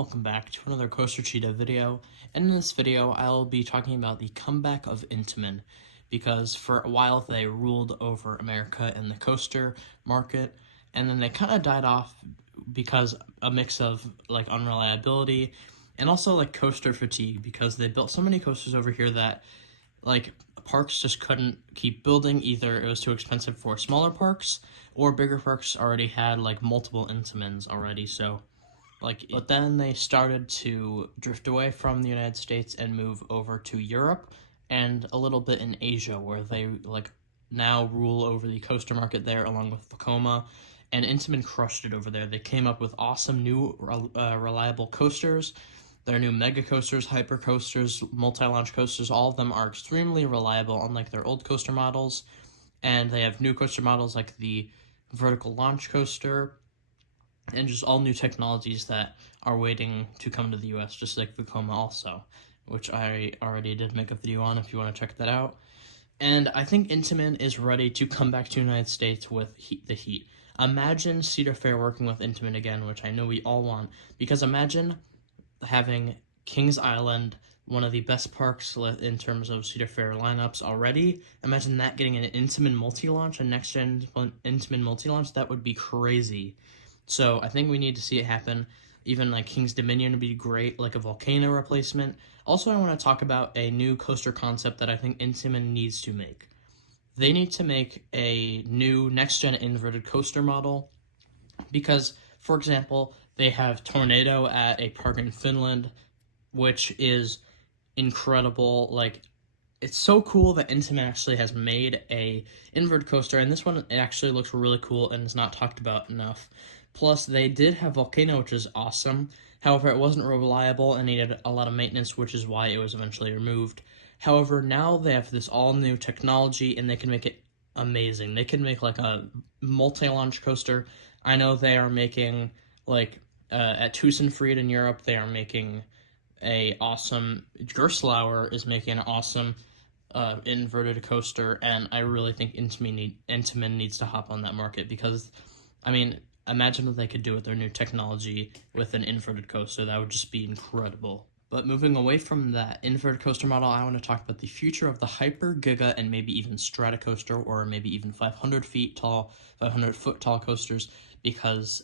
welcome back to another Coaster Cheetah video, and in this video I'll be talking about the comeback of Intamin, because for a while they ruled over America in the coaster market, and then they kind of died off because a mix of unreliability and also coaster fatigue, because they built so many coasters over here that parks just couldn't keep building. Either it was too expensive for smaller parks, or bigger parks already had multiple Intamins already, so but then they started to drift away from the United States and move over to Europe and a little bit in Asia, where they now rule over the coaster market there along with Vekoma, and Intamin crushed it over there. They came up with awesome new reliable coasters. Their new mega coasters, hyper coasters, multi-launch coasters, all of them are extremely reliable, unlike their old coaster models. And they have new coaster models like the vertical launch coaster, and just all new technologies that are waiting to come to the US, just like Vekoma also, which I already did make a video on if you want to check that out. And I think Intamin is ready to come back to the United States with the heat. Imagine Cedar Fair working with Intamin again, which I know we all want, because imagine having Kings Island, one of the best parks in terms of Cedar Fair lineups already. Imagine that getting an Intamin multi-launch, a next-gen Intamin multi-launch. That would be crazy. So I think we need to see it happen. Even King's Dominion would be great, like a volcano replacement. Also, I want to talk about a new coaster concept that I think Intamin needs to make. They need to make a new next-gen inverted coaster model, because, for example, they have Tornado at a park in Finland, which is incredible. It's so cool that Intamin actually has made a inverted coaster, and this one it actually looks really cool and is not talked about enough. Plus, they did have Volcano, which is awesome. However, it wasn't reliable and needed a lot of maintenance, which is why it was eventually removed. However, now they have this all-new technology, and they can make it amazing. They can make a multi-launch coaster. I know they are making at Tussenfried in Europe, they are making a awesome. Gerstlauer is making an awesome inverted coaster, and I really think Intamin needs to hop on that market, because, imagine what they could do with their new technology with an inverted coaster. That would just be incredible. But moving away from that inverted coaster model, I want to talk about the future of the Hyper, Giga, and maybe even Strata coaster, or maybe even 500 foot tall coasters, because,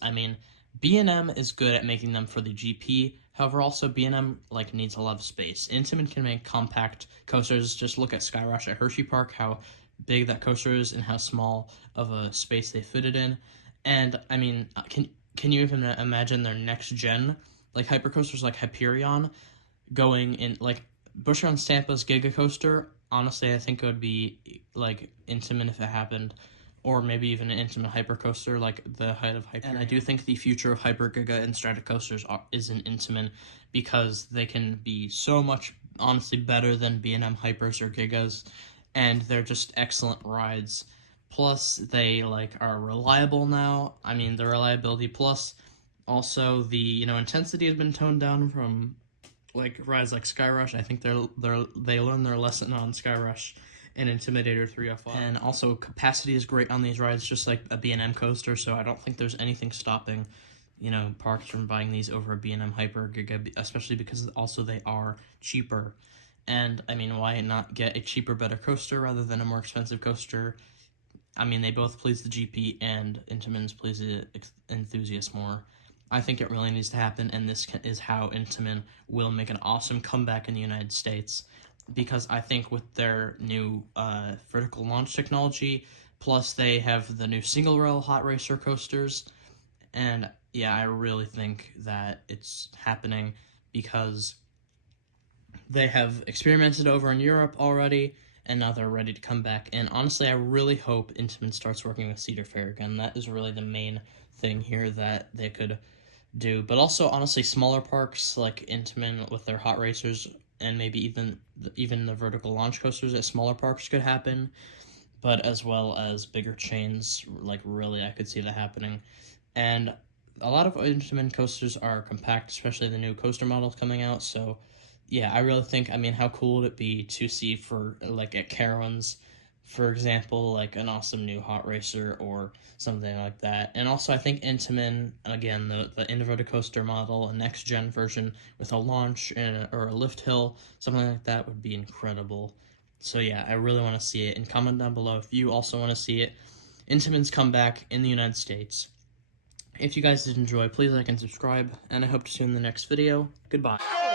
B&M is good at making them for the GP. However, also B&M needs a lot of space. Intamin can make compact coasters. Just look at Skyrush at Hershey Park, how big that coaster is and how small of a space they fit it in. And can you even imagine their next gen hypercoasters like Hyperion going in Busch Stampa's Giga coaster? Honestly, I think it would be Intamin if it happened, or maybe even an Intamin hypercoaster like the height of Hyperion. And I do think the future of Hyper, Giga, and Strata coasters is in Intamin, because they can be so much honestly better than B&M hypers or Gigas, and they're just excellent rides. Plus, they are reliable now. The reliability, plus also the intensity has been toned down from rides like Skyrush. I think they learned their lesson on Skyrush and Intimidator 305. And also capacity is great on these rides, just like a B&M coaster. So I don't think there's anything stopping parks from buying these over a B&M Hyper Giga, especially because also they are cheaper. And why not get a cheaper, better coaster rather than a more expensive coaster? They both please the GP, and Intamin's please the enthusiasts more. I think it really needs to happen, and this is how Intamin will make an awesome comeback in the United States, because I think with their new vertical launch technology, plus they have the new single rail hot racer coasters, and yeah, I really think that it's happening, because they have experimented over in Europe already, and now they're ready to come back. And honestly, I really hope Intamin starts working with Cedar Fair again. That is really the main thing here that they could do. But also, honestly, smaller parks like Intamin with their hot racers, and maybe even the vertical launch coasters at smaller parks could happen. But as well as bigger chains, really, I could see that happening. And a lot of Intamin coasters are compact, especially the new coaster models coming out. So yeah, I really think, how cool would it be to see for at Carowinds For example, like an awesome new hot racer or something like that. And also, I think Intamin, again, the inverted coaster model, a next gen version with a launch and or a lift hill, something like that would be incredible. So yeah, I really want to see it. And comment down below if you also want to see it. Intamin's comeback in the United States. If you guys did enjoy, please like and subscribe, and I hope to see you in the next video. Goodbye.